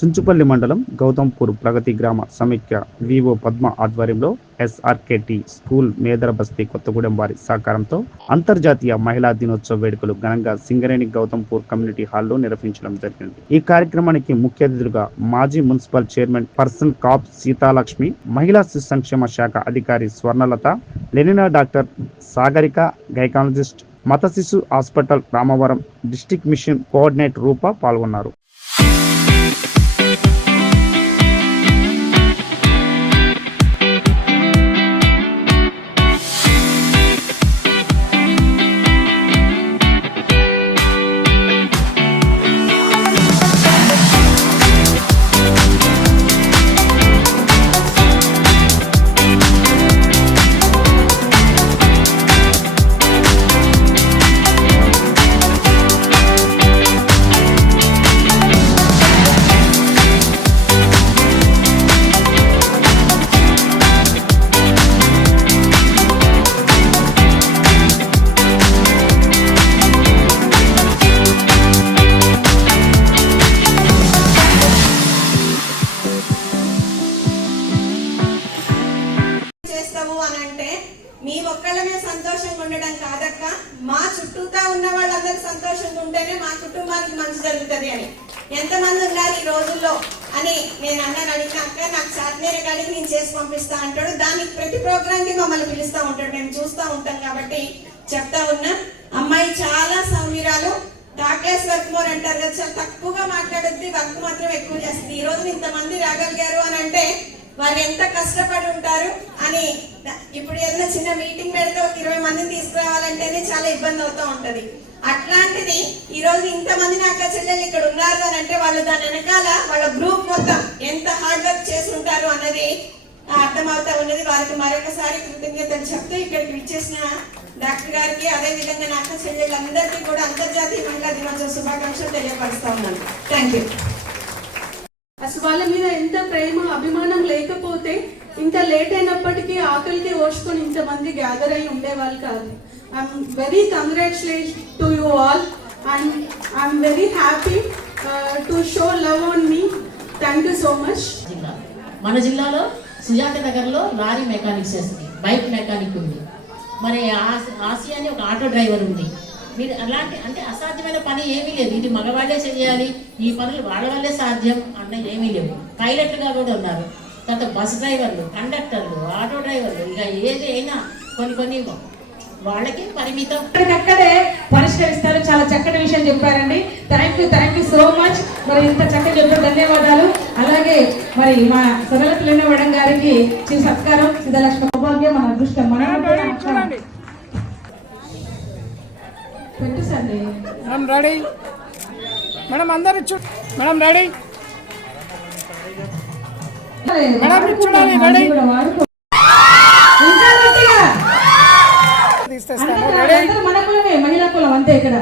చుంచుపల్లి మండలం గౌతంపూర్ ప్రగతి గ్రామ సమైక్య వివో పద్మ ఆధ్వర్యంలో ఎస్ఆర్కేటి స్కూల్ మేదర బస్తీ కొత్తగూడెం వారి సహకారంతో అంతర్జాతీయ మహిళా దినోత్సవ వేడుకలు ఘనంగా సింగరేణి గౌతంపూర్ కమ్యూనిటీ హాల్లో నిర్వహించడం జరిగింది. ఈ కార్యక్రమానికి ముఖ్య అతిథులుగా మాజీ మున్సిపల్ చైర్మన్ పర్సన్ కాప్ సీతాలక్ష్మి మహిళా శిశు సంక్షేమ శాఖ అధికారి స్వర్ణలత లెనినా డాక్టర్ సాగరిక గైకాలజిస్ట్ మత శిశు hospital Ramavaram district mission coordinator Roopa పాల్గొన్నారు. అంటే మీ ఒక్కళ్ళమే సంతోషంగా ఉండడం కాదక్క. మా చుట్టూతా ఉన్న వాళ్ళందరూ సంతోషంగా ఉంటేనే మా కుటుంబానికి మంచి జరుగుతుంది అని. ఎంతమంది ఉన్నారు ఈ రోజుల్లో అని నేను అన్నాను. అడిగిన అక్క నాకు సాధ్యమే కాడికి నేను చేసి పంపిస్తా అంటాడు. దానికి ప్రతి ప్రోగ్రామ్కి మమ్మల్ని పిలుస్తా ఉంటాడు. మేము చూస్తూ ఉంటాం కాబట్టి చెప్తా ఉన్నా. అమ్మాయి చాలా సౌమ్యురాలు. డాక్టర్స్ వర్క్ మోర్ అంటారు కదా చాలా తక్కువగా మాట్లాడద్ది. వర్క్ మాత్రం ఎక్కువ చేస్తుంది. ఈ రోజు ఇంతమంది రాగలిగారు అని అంటే వారు ఎంత కష్టపడి ఉంటారు? అని ఇప్పుడు ఏదైనా చిన్న మీటింగ్ పెడితే ఒక ఇరవై మందిని తీసుకురావాలంటేనే చాలా ఇబ్బంది అవుతూ ఉంటది. అట్లాంటిది ఈ రోజు ఇంతమంది నా అక్క చెల్లెలు ఇక్కడ ఉన్నారు అని అంటే వాళ్ళు దాని వెనకాల వాళ్ళ గ్రూప్ మొత్తం ఎంత హార్డ్ వర్క్ చేసి ఉంటారు అన్నది అర్థమవుతా ఉన్నది. వారికి మరొకసారి కృతజ్ఞతలు చెప్తూ ఇక్కడికి విచ్చేసిన డాక్టర్ గారికి అదే విధంగా నా అక్క చెల్లెళ్ళందరికీ కూడా అంతర్జాతీయ మహిళా దినోత్సవ శుభాకాంక్షలు తెలియపరుస్తా ఉన్నాను. Thank you. వాళ్ళ మీద ఎంత ప్రేమ అభిమానం లేకపోతే ఇంత లేట్ అయినప్పటికీ ఆకలికి ఓర్చుకొని ఇంతమంది గ్యాదర్ అయి ఉండేవాళ్ళు కాదు. I'm very congratulate to you all and I'm very happy to show love on me thank you so much మన జిల్లాలో సుజాత నగర్లో లారీ మెకానిక్ చేస్తుంది. బైక్ మెకానిక్ ఉంది. మరి ఆసి- ఆసియా అని ఒక ఆటో డ్రైవర్ ఉంది. మీరు అలాంటి అంటే అసాధ్యమైన పని ఏమీ లేదు. ఇది మగవాళ్ళే చేయాలి ఈ పనులు వాళ్ళ వల్లే సాధ్యం అన్న ఏమీ లేవు. పైలట్లుగా కూడా ఉన్నారు. తర్వాత బస్ డ్రైవర్లు కండక్టర్లు ఆటో డ్రైవర్లు ఇక ఏది అయినా కొన్ని కొన్ని వాళ్ళకి పరిమితం. అక్కడికక్కడే పరిష్కరిస్తారు. చాలా చక్కటి విషయం చెప్పారండి. Thank you thank you so much మరి ఇంత చక్కగా చెప్పారు ధన్యవాదాలు. అలాగే మరి మా సరళ మేడం గారికి చిరు సత్కారం. సిద్ధలక్ష్మి సౌభాగ్యం మన అదృష్టం. మనం మేడం రెడీ మేడం అందరు చూ మేడం రెడీ మేడం, చూడాలి, రెడీ? తీసేస్తాను. రెడీ మన కులమే మహిళా కులం అంతే ఇక్కడ.